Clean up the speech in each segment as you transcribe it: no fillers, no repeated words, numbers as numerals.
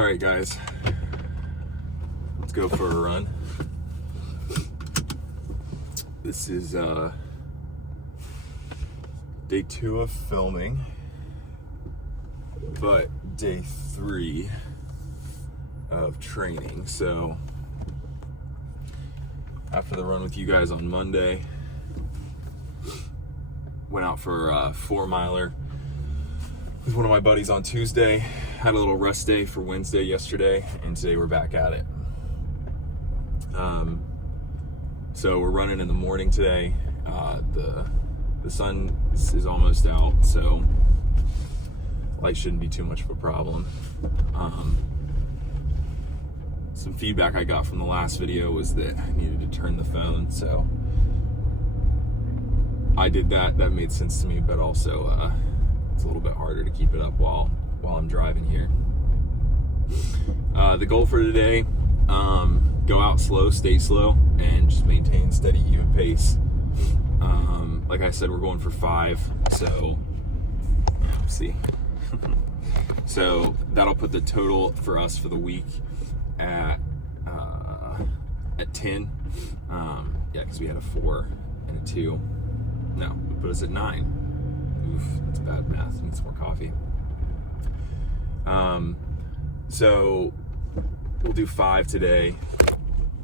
All right, guys, let's go for a run. This is day 2 of filming, but day 3 of training. So after the run with you guys on Monday, went out for a 4-miler with one of my buddies on Tuesday, had a little rest day for Wednesday yesterday, and today we're back at it. So we're running in the morning today. The sun is almost out, so light shouldn't be too much of a problem. Some feedback I got from the last video was that I needed to turn the phone, so I did that. That made sense to me, but also it's a little bit harder to keep it up while I'm driving here. The goal for today, go out slow, stay slow, and just maintain steady, even pace. Like I said, we're going for 5, so let's see. So that'll put the total for us for the week at 10. Yeah, because we had a 4 and a 2. No, it put us at 9. Oof, that's bad math. Needs more coffee. So we'll do 5 today.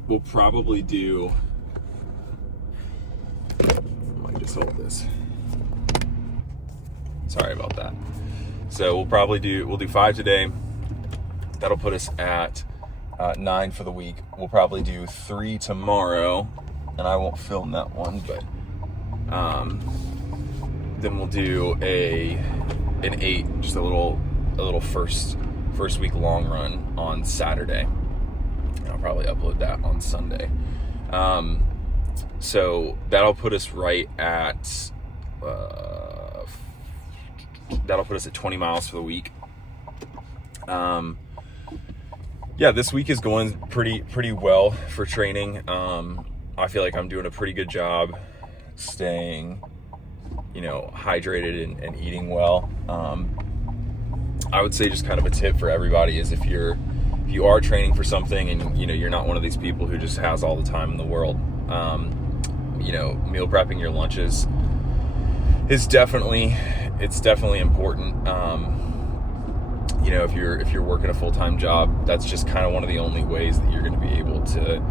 We'll probably do, I might just hold this. Sorry about that. So we'll do 5 today. That'll put us at 9 for the week. We'll probably do 3 tomorrow, and I won't film that one, but then we'll do an 8, just a little first week long run on Saturday. And I'll probably upload that on Sunday. So that'll put us right at that'll put us at 20 miles for the week. Yeah, this week is going pretty well for training. I feel like I'm doing a pretty good job staying, hydrated and eating well. I would say just kind of a tip for everybody is if you are training for something and you're not one of these people who just has all the time in the world, meal prepping your lunches is definitely important. If you're working a full-time job, that's just kind of one of the only ways that you're going to be able to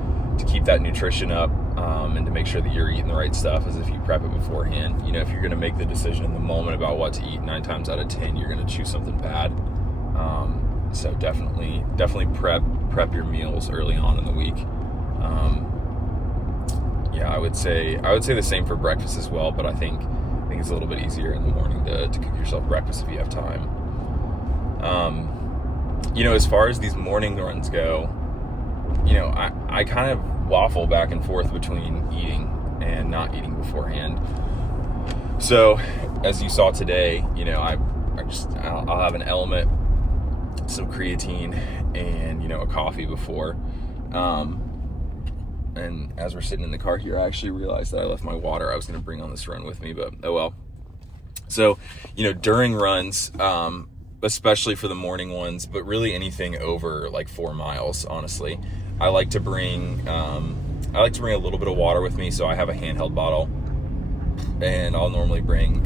keep that nutrition up, and to make sure that you're eating the right stuff is if you prep it beforehand. If you're going to make the decision in the moment about what to eat, 9 times out of 10 you're going to choose something bad. So definitely prep your meals early on in the week. I would say the same for breakfast as well, but I think it's a little bit easier in the morning to cook yourself breakfast if you have time. As far as these morning runs go, I kind of waffle back and forth between eating and not eating beforehand. So as you saw today, I'll have an element, some creatine, and a coffee before. And as we're sitting in the car here, I actually realized that I left my water I was going to bring on this run with me, but oh well. So during runs, especially for the morning ones, but really anything over like 4 miles, honestly, I like to bring a little bit of water with me. So I have a handheld bottle, and I'll normally bring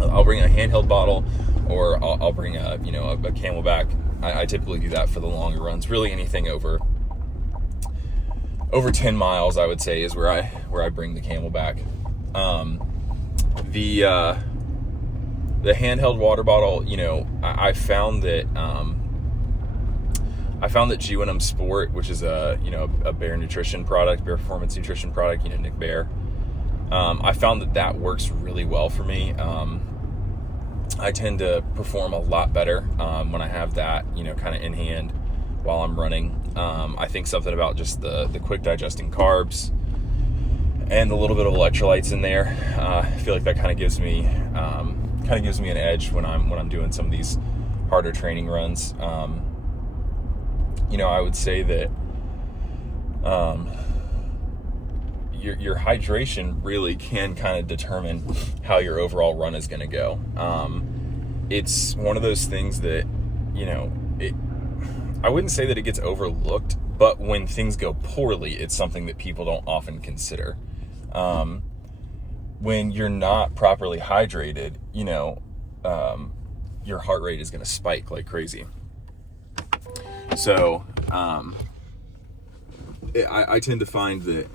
I'll bring a handheld bottle, or I'll bring a Camelback. I typically do that for the longer runs. Really anything over 10 miles, I would say, is where I bring the Camelback. The handheld water bottle, I found that G1M Sport, which is a Bear nutrition product, Bear performance nutrition product, Nick Bear. I found that works really well for me. I tend to perform a lot better when I have that, kind of in hand while I'm running. I think something about just the quick digesting carbs and the little bit of electrolytes in there. I feel like that kind of gives me an edge when I'm doing some of these harder training runs. I would say that your hydration really can kind of determine how your overall run is going to go. It's one of those things that, I wouldn't say that it gets overlooked, but when things go poorly, it's something that people don't often consider. When you're not properly hydrated, your heart rate is going to spike like crazy. So, I tend to find that,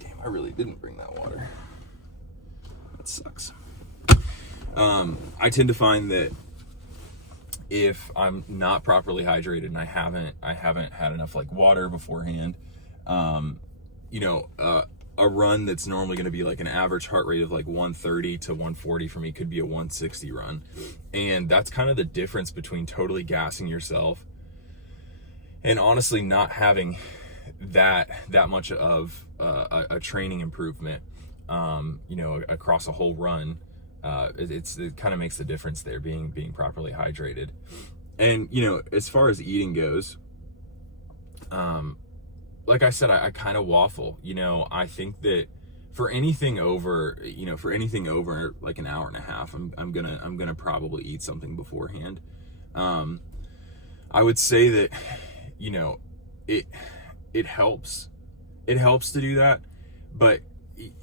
damn, I really didn't bring that water. That sucks. I tend to find that if I'm not properly hydrated and I haven't had enough like water beforehand, a run that's normally going to be like an average heart rate of like 130 to 140 for me could be a 160 run. And that's kind of the difference between totally gassing yourself and honestly not having that much of a training improvement, across a whole run. It kind of makes the difference there, being properly hydrated. And, as far as eating goes, like I said, I kind of waffle. I think that for anything over like an hour and a half, I'm gonna probably eat something beforehand. I would say that, it helps to do that, but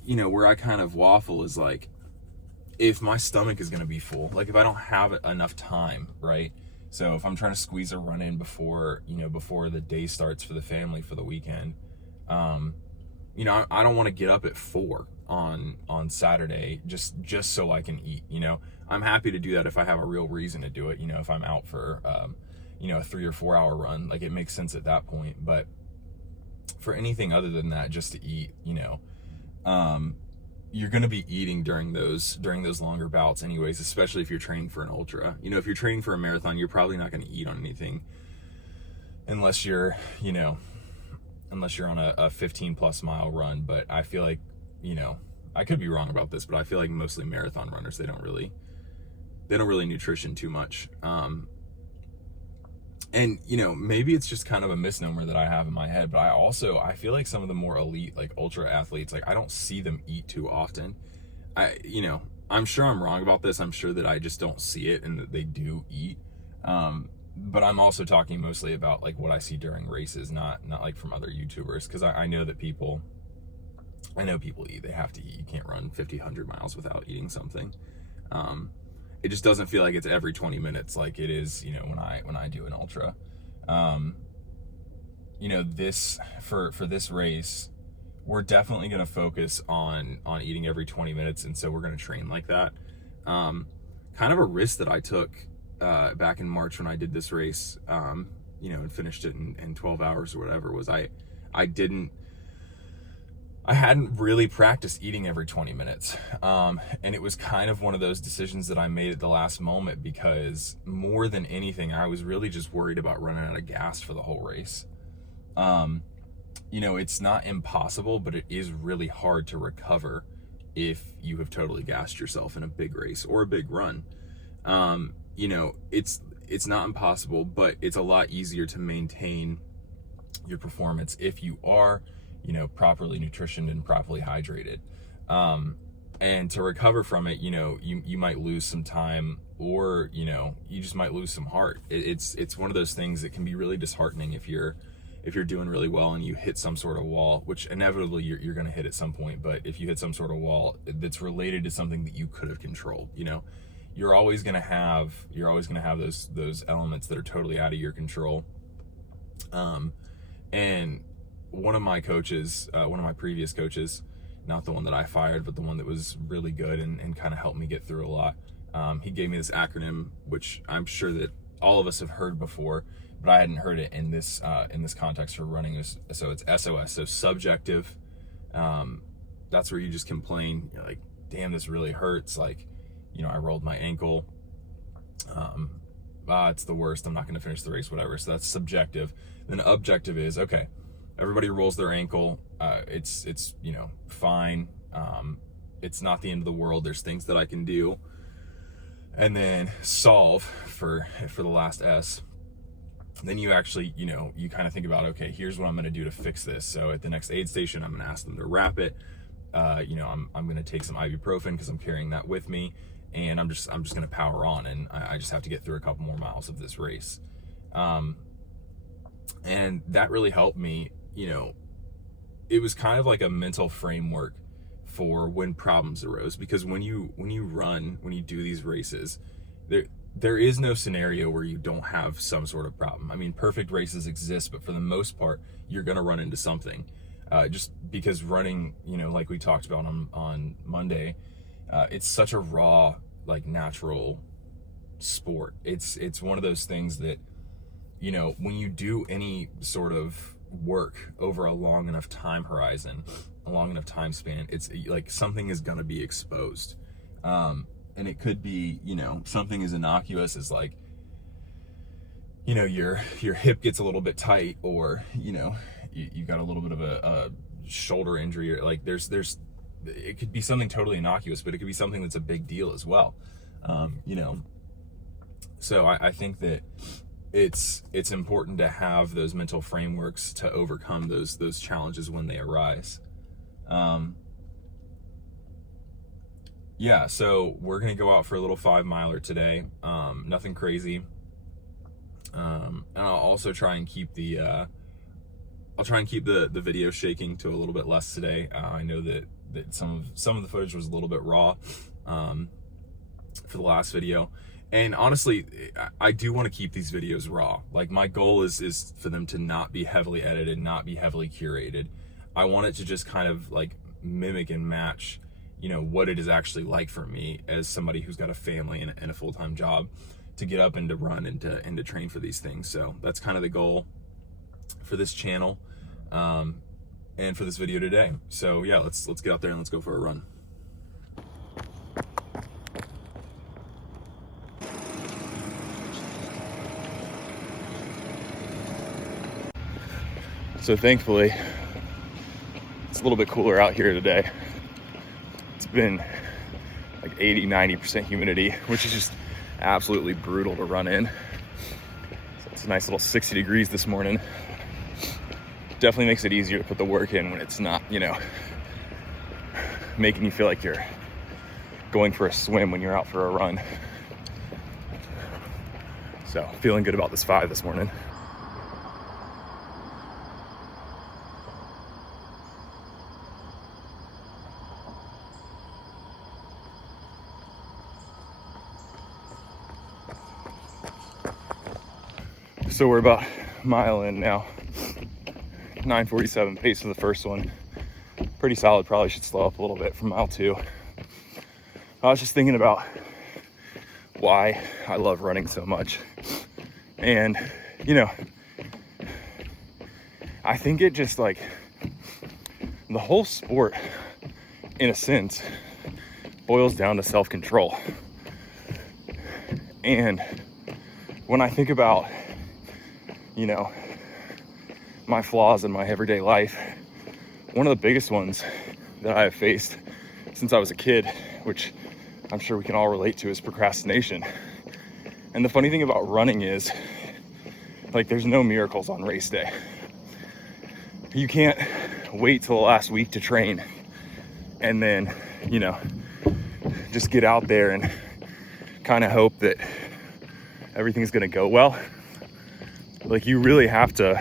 where I kind of waffle is like, if my stomach is going to be full, like if I don't have enough time, right? So if I'm trying to squeeze a run in before the day starts for the family for the weekend, I don't want to get up at 4 on Saturday just so I can eat. I'm happy to do that if I have a real reason to do it. If I'm out for a 3 or 4 hour run, like it makes sense at that point. But for anything other than that, just to eat, you're going to be eating during those longer bouts anyways, especially if you're training for an ultra. If you're training for a marathon, you're probably not going to eat on anything unless you're on a 15 plus mile run. But I feel like, I could be wrong about this, but I feel like mostly marathon runners, they don't really nutrition too much. And, maybe it's just kind of a misnomer that I have in my head, but I feel like some of the more elite, like ultra athletes, like I don't see them eat too often. I'm sure I'm wrong about this. I'm sure that I just don't see it and that they do eat. But I'm also talking mostly about like what I see during races, not like from other YouTubers. Cause I know that people eat, they have to eat. You can't run 50, 100 miles without eating something. It just doesn't feel like it's every 20 minutes like it is, when I do an ultra. This for this race, we're definitely going to focus on eating every 20 minutes, and so we're going to train like that. Kind of a risk that I took back in March when I did this race, and finished it in 12 hours or whatever, was I hadn't really practiced eating every 20 minutes. And it was kind of one of those decisions that I made at the last moment, because more than anything, I was really just worried about running out of gas for the whole race. It's not impossible, but it is really hard to recover if you have totally gassed yourself in a big race or a big run. It's not impossible, but it's a lot easier to maintain your performance if you are properly nutritioned and properly hydrated. And to recover from it, you might lose some time, or, you just might lose some heart. It's one of those things that can be really disheartening if you're doing really well and you hit some sort of wall, which inevitably you're going to hit at some point. But if you hit some sort of wall that's related to something that you could have controlled, you're always going to have those elements that are totally out of your control. And one of my previous coaches, not the one that I fired, but the one that was really good and kind of helped me get through a lot. He gave me this acronym, which I'm sure that all of us have heard before, but I hadn't heard it in this context for running. So it's SOS, so subjective. That's where you just complain. You're like, damn, this really hurts. Like, I rolled my ankle. It's the worst. I'm not going to finish the race, whatever. So that's subjective. Then objective is, okay, everybody rolls their ankle. It's fine. It's not the end of the world. There's things that I can do. And then solve for the last S. Then you actually, you kind of think about, okay, here's what I'm going to do to fix this. So at the next aid station, I'm going to ask them to wrap it. I'm going to take some ibuprofen because I'm carrying that with me, and I'm just going to power on, and I just have to get through a couple more miles of this race. And that really helped me. It was kind of like a mental framework for when problems arose, because when you do these races, there is no scenario where you don't have some sort of problem. I mean, perfect races exist, but for the most part, you're going to run into something. Just because running, like we talked about on Monday, it's such a raw, like, natural sport. It's one of those things that, when you do any sort of work over a long enough time horizon, a long enough time span, it's like something is going to be exposed. And it could be, something as innocuous as, like, your hip gets a little bit tight, or, you got a little bit of a shoulder injury, or like there's it could be something totally innocuous, but it could be something that's a big deal as well. So I think that it's important to have those mental frameworks to overcome those challenges when they arise. Yeah, so we're gonna go out for a little 5-miler today. Nothing crazy. And I'll also try and keep the video shaking to a little bit less today. I know that some of the footage was a little bit raw for the last video. And honestly, I do want to keep these videos raw. Like, my goal is for them to not be heavily edited, not be heavily curated. I want it to just kind of like mimic and match, what it is actually like for me as somebody who's got a family and a full-time job, to get up and to run and to train for these things. So that's kind of the goal for this channel, and for this video today. So yeah, let's get out there and let's go for a run. So thankfully, it's a little bit cooler out here today. It's been like 80-90% humidity, which is just absolutely brutal to run in. So it's a nice little 60 degrees this morning. Definitely makes it easier to put the work in when it's not, making you feel like you're going for a swim when you're out for a run. So feeling good about this 5 this morning. So we're about a mile in now. 9:47 pace for the first one. Pretty solid. Probably should slow up a little bit from mile 2. I was just thinking about why I love running so much. And, I think it just, like, the whole sport, in a sense, boils down to self-control. And when I think about, my flaws in my everyday life, one of the biggest ones that I have faced since I was a kid, which I'm sure we can all relate to, is procrastination. And the funny thing about running is, like, there's no miracles on race day. You can't wait till the last week to train and then, just get out there and kind of hope that everything's going to go well. Like, you really have to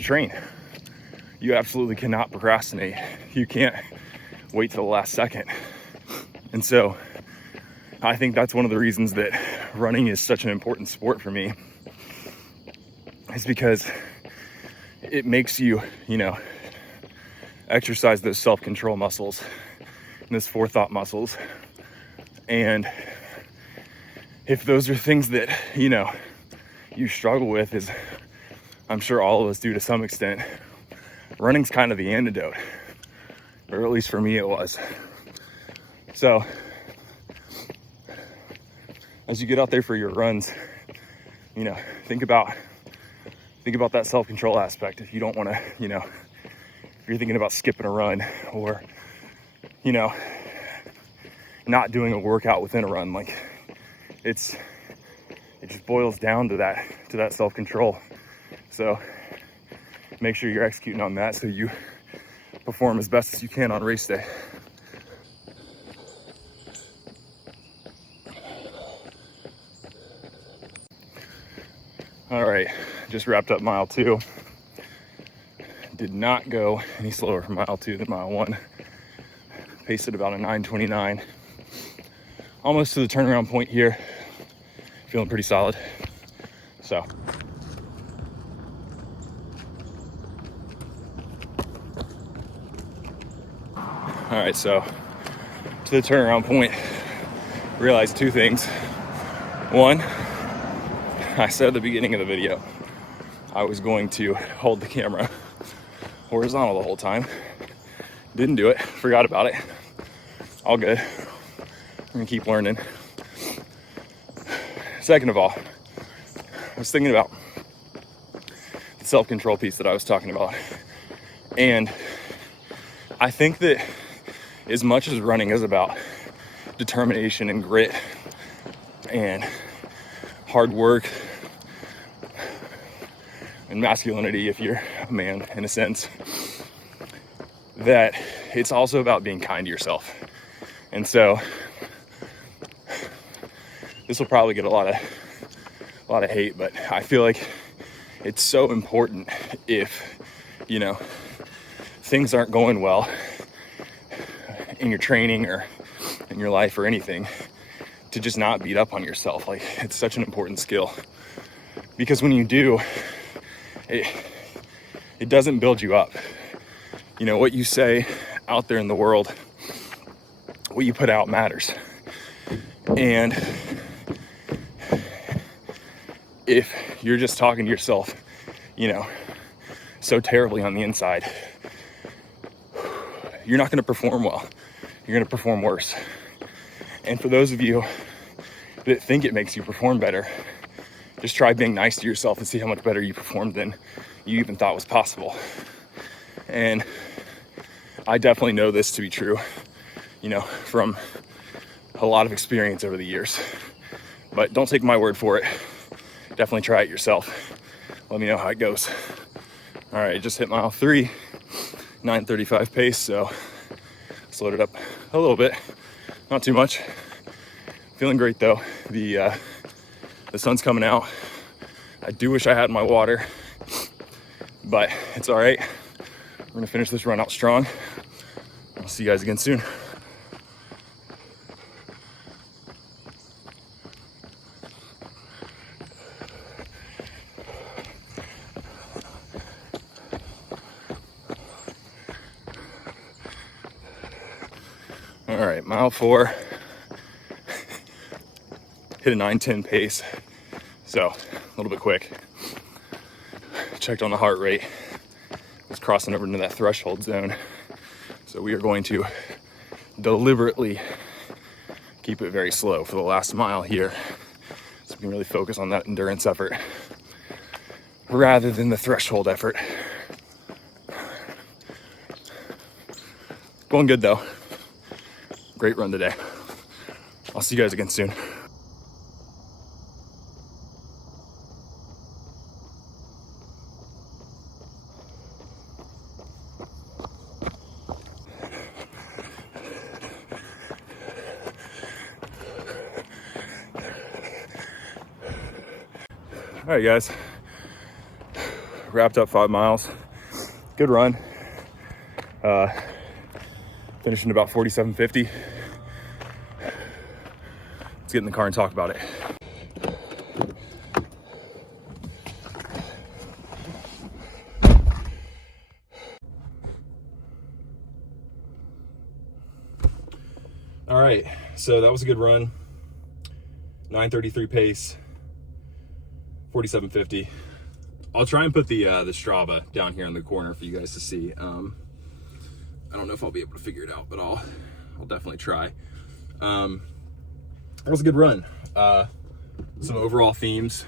train. You absolutely cannot procrastinate. You can't wait till the last second. And so I think that's one of the reasons that running is such an important sport for me, is because it makes you, exercise those self-control muscles and those forethought muscles. And if those are things that, you struggle with, is I'm sure all of us do to some extent, running's kind of the antidote, or at least for me it was. So as you get out there for your runs, think about that self-control aspect. If you don't want to, if you're thinking about skipping a run, or not doing a workout within a run, like, it just boils down to that self-control. So make sure you're executing on that so you perform as best as you can on race day. All right, just wrapped up mile 2. Did not go any slower for mile 2 than mile 1. Paced at about a 9:29. Almost to the turnaround point here. Feeling pretty solid. So. All right, so to the turnaround point, realized 2 things. One, I said at the beginning of the video, I was going to hold the camera horizontal the whole time. Didn't do it, forgot about it. All good. I'm gonna keep learning. Second of all, I was thinking about the self-control piece that I was talking about. And I think that as much as running is about determination and grit and hard work and masculinity, if you're a man in a sense, that it's also about being kind to yourself. And so this will probably get a lot of hate, but I feel like it's so important if, you know, things aren't going well in your training or in your life or anything, to just not beat up on yourself. Like, it's such an important skill, because when you do, it doesn't build you up. You know, what you say out there in the world, what you put out matters. And if you're just talking to yourself, you know, so terribly on the inside, you're not going to perform well. You're going to perform worse. And for those of you that think it makes you perform better, just try being nice to yourself and see how much better you performed than you even thought was possible. And I definitely know this to be true, you know, from a lot of experience over the years. But don't take my word for it. Definitely try it yourself. Let me know how it goes. All right, just hit mile 3, 9:35 pace, so slowed it up a little bit, not too much. Feeling great though. The sun's coming out. I do wish I had my water, but it's all right. We're gonna finish this run out strong. I'll see you guys again soon. All right, mile 4, hit a 9:10 pace, so a little bit quick. Checked on the heart rate, was crossing over into that threshold zone. So we are going to deliberately keep it very slow for the last mile here, so we can really focus on that endurance effort rather than the threshold effort. Going good though. Great run today. I'll see you guys again soon. All right, guys. Wrapped up 5 miles. Good run. Finishing about 47:50. Let's get in the car and talk about it. All right, so that was a good run. 9:33 pace, 47:50. I'll try and put the Strava down here in the corner for you guys to see. I don't know if I'll be able to figure it out, but I'll definitely try. That was a good run. Some overall themes.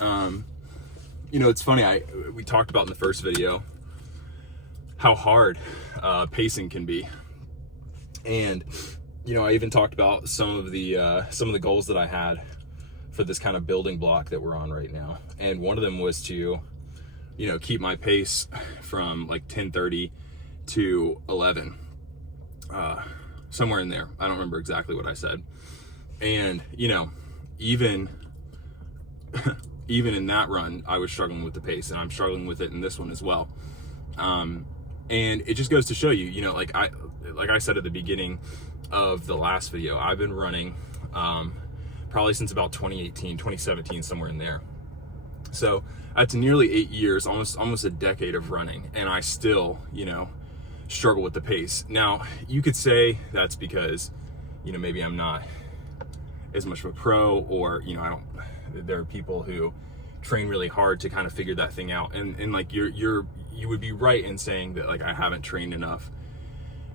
You know, it's funny, we talked about in the first video how hard pacing can be. And, you know, I even talked about some of the goals that I had for this kind of building block that we're on right now. And one of them was to, you know, keep my pace from like 10:30 to 11, somewhere in there. I don't remember exactly what I said. And, you know, even even in that run, I was struggling with the pace, and I'm struggling with it in this one as well. And it just goes to show you, you know, like I said at the beginning of the last video, I've been running probably since about 2018, 2017, somewhere in there. So that's nearly 8 years, almost a decade of running, and I still, you know, struggle with the pace. Now, you could say that's because, you know, maybe I'm not as much of a pro, or, you know, there are people who train really hard to kind of figure that thing out. And like you would be right in saying that, like, I haven't trained enough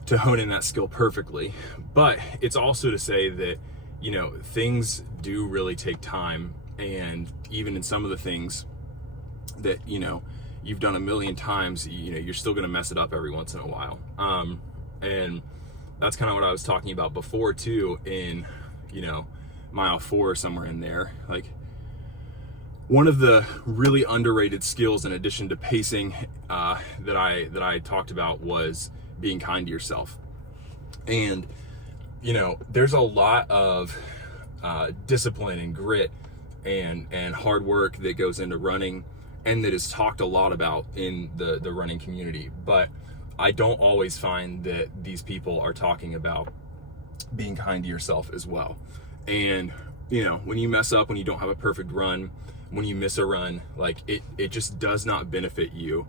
to hone in that skill perfectly. But it's also to say that, you know, things do really take time, and even in some of the things that, you know, you've done a million times, you know, you're still going to mess it up every once in a while. And that's kind of what I was talking about before too, in, you know, mile 4 or somewhere in there. Like, one of the really underrated skills, in addition to pacing, that I talked about, was being kind to yourself. And, you know, there's a lot of discipline and grit and hard work that goes into running, and that is talked a lot about in the running community. But I don't always find that these people are talking about being kind to yourself as well. And, you know, when you mess up, when you don't have a perfect run, when you miss a run, like, it just does not benefit you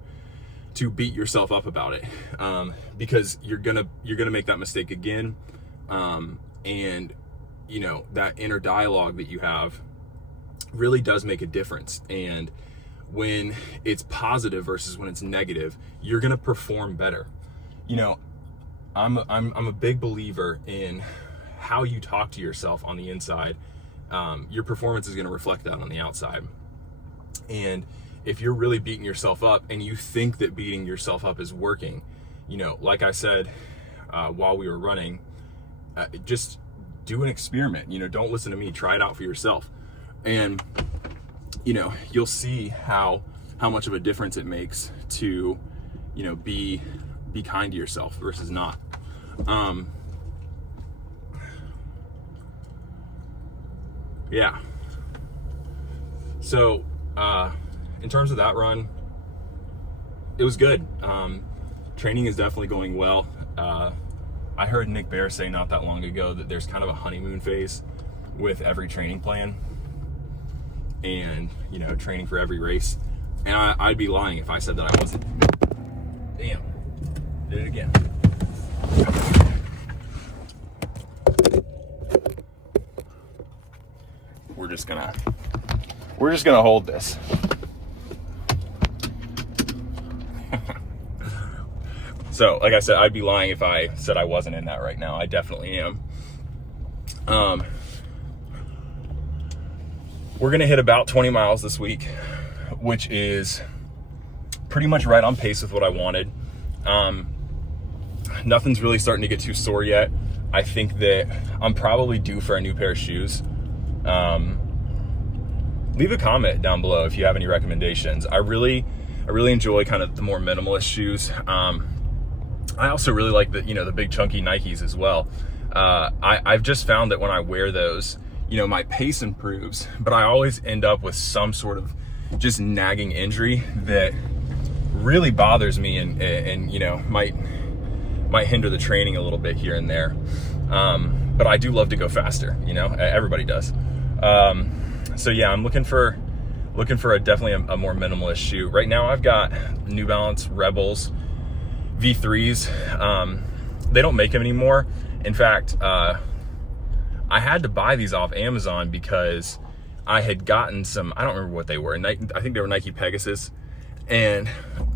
to beat yourself up about it, because you're gonna make that mistake again. And, you know, that inner dialogue that you have really does make a difference. And when it's positive versus when it's negative, you're gonna perform better. You know, I'm a big believer in how you talk to yourself on the inside. Your performance is gonna reflect that on the outside. And if you're really beating yourself up and you think that beating yourself up is working, you know, like I said, while we were running, just do an experiment. You know, don't listen to me, try it out for yourself. And, you know, you'll see how much of a difference it makes to, you know, be kind to yourself versus not. Yeah. So, in terms of that run, it was good. Training is definitely going well. I heard Nick Bear say not that long ago that there's kind of a honeymoon phase with every training plan, and, you know, training for every race. And I'd be lying if I said that I wasn't. Damn, did it again. We're just gonna hold this. So, like I said, I'd be lying if I said I wasn't in that right now. I definitely am. We're gonna hit about 20 miles this week, which is pretty much right on pace with what I wanted. Nothing's really starting to get too sore yet. I think that I'm probably due for a new pair of shoes. Leave a comment down below if you have any recommendations. I really enjoy kind of the more minimalist shoes. I also really like the big chunky Nikes as well. I've just found that when I wear those, you know, my pace improves, but I always end up with some sort of just nagging injury that really bothers me, and you know, might hinder the training a little bit here and there. But I do love to go faster, you know, everybody does. So yeah, I'm looking for definitely a more minimalist shoe. Right now I've got New Balance Rebels V3s. They don't make them anymore. In fact, I had to buy these off Amazon because I had gotten some, I don't remember what they were. I think they were Nike Pegasus. And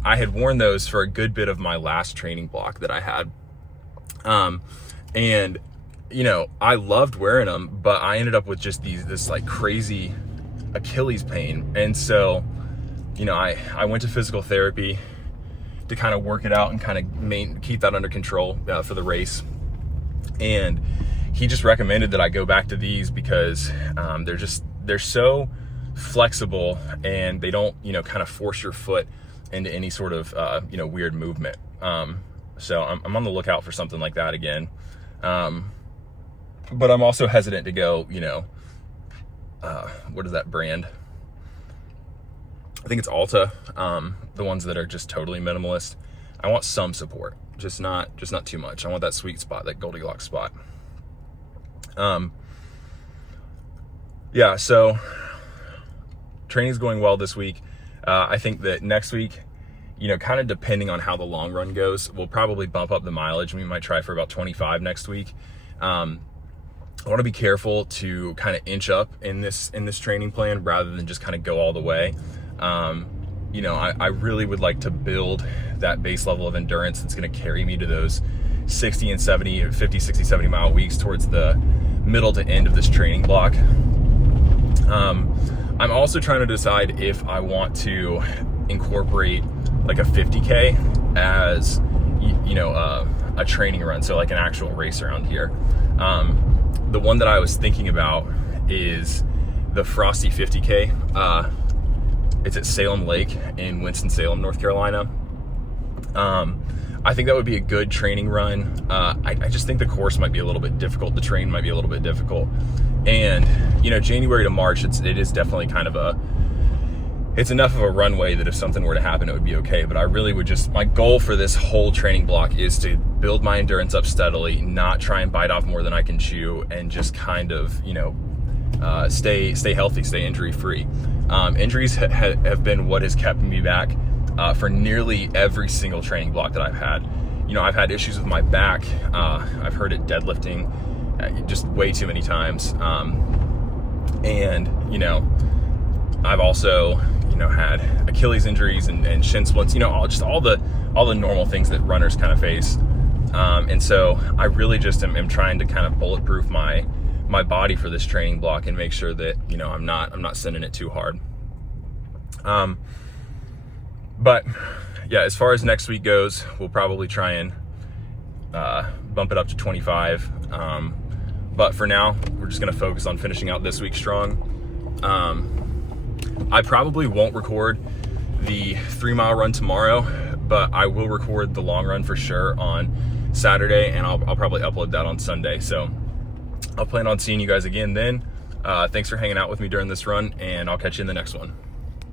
I had worn those for a good bit of my last training block that I had. And, you know, I loved wearing them, but I ended up with just this like crazy Achilles pain. And so, you know, I went to physical therapy to kind of work it out and kind of keep that under control for the race. And he just recommended that I go back to these because they're so flexible, and they don't, you know, kind of force your foot into any sort of, you know, weird movement. So I'm on the lookout for something like that again. But I'm also hesitant to go, you know, what is that brand? I think it's Alta, the ones that are just totally minimalist. I want some support, just not too much. I want that sweet spot, that Goldilocks spot. Yeah, so training's going well this week. I think that next week, you know, kind of depending on how the long run goes, we'll probably bump up the mileage. We might try for about 25 next week. I want to be careful to kind of inch up in this training plan rather than just kind of go all the way. You know, I really would like to build that base level of endurance that's going to carry me to those 60 and 70, 50, 60, 70 mile weeks towards the middle to end of this training block. I'm also trying to decide if I want to incorporate like a 50K as, you know, a training run. So like an actual race around here. The one that I was thinking about is the Frosty 50K. It's at Salem Lake in Winston-Salem, North Carolina. I think that would be a good training run. I just think the course might be a little bit difficult. The terrain might be a little bit difficult. And, you know, January to March, it is definitely kind of it's enough of a runway that if something were to happen, it would be okay. But I really would my goal for this whole training block is to build my endurance up steadily, not try and bite off more than I can chew, and just kind of, you know, stay healthy, stay injury free. Injuries have been what has kept me back for nearly every single training block that I've had. You know, I've had issues with my back. I've heard it deadlifting just way too many times. And, you know, I've also, you know, had Achilles injuries and shin splints, you know, all the normal things that runners kind of face. And so I really just am trying to kind of bulletproof my body for this training block and make sure that, you know, I'm not sending it too hard. But yeah, as far as next week goes, we'll probably try and bump it up to 25. But for now, we're just gonna focus on finishing out this week strong. I probably won't record the 3 mile run tomorrow, but I will record the long run for sure on Saturday, and I'll probably upload that on Sunday. So I'll plan on seeing you guys again then. Thanks for hanging out with me during this run, and I'll catch you in the next one.